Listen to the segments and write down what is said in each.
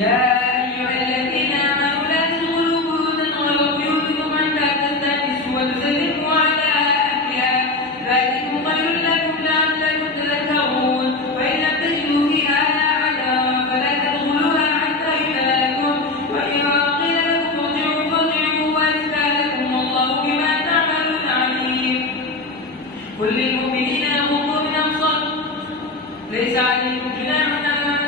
يا أيها الذين آمنوا لا تدخلوا بيوتا غير بيوتكم حتى تستأنسوا وتسلموا على أهلها ذلكم خير لكم لعلكم تذكرون وإن لم تجدوا فيها أحدا فلا تدخلوها حتى يؤذن لكم وإن قيل لكم ارجعوا فارجعوا وأزكى لكم والله بما تعملون عليم. قل للمؤمنين يغضوا من أبصارهم ليس عليكم جناح أن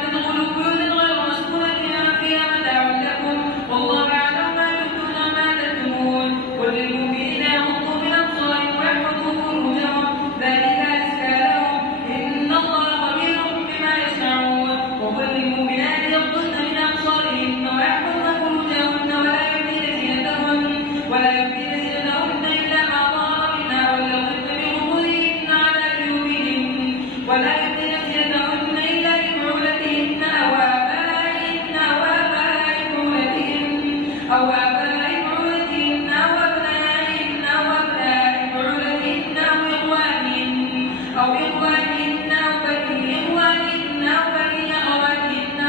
تدخلوا بيوتا غير مسكونة فيها متاع لكم والله يعلم ما تبدون وما تكتمون. قل للمؤمنين يغضوا من أبصارهم ويحفظوا فروجهم ذلك أزكى لهم إن الله خبير بما يصنعون. وقل للمؤمنات يغضضن من أبصارهن ويحفظن فروجهن ولا يبدين زينتهن إلا ما ظهر منها وليضربن بخمرهن على جيوبهن ولا يبدين زينتهن إلا لبعولتهن أو آبائهن أو أبناء بعولتهن أو أبنائهن أو أبناء بعولتهن أو إخوانهن أو بني إخوانهن أو بني أخواتهن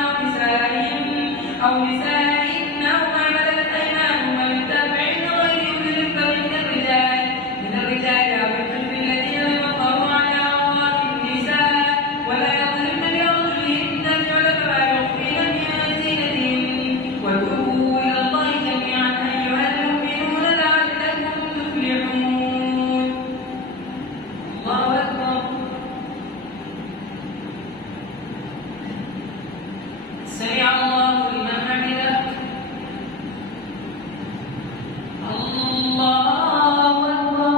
أو نسائهن أو ما ملكت أيمانهن للتابعين غير أولي الإربة من الرجال أو الطفل الذين يظهرون على عورات النساء ولا يضربن بأرجلهن ليعلم ما يخفين من زينتهن وتوبوا إلى الله جميعا أيها المؤمنون لعلكم تفلحون. الله أكبر. سمع الله لمن حمده. الله أكبر.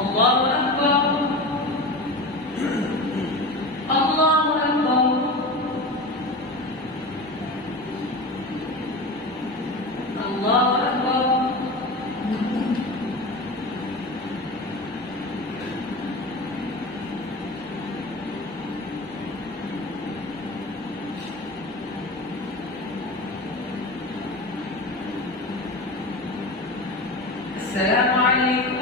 الله أكبر. الله أكبر. الله أكبر. السلام عليكم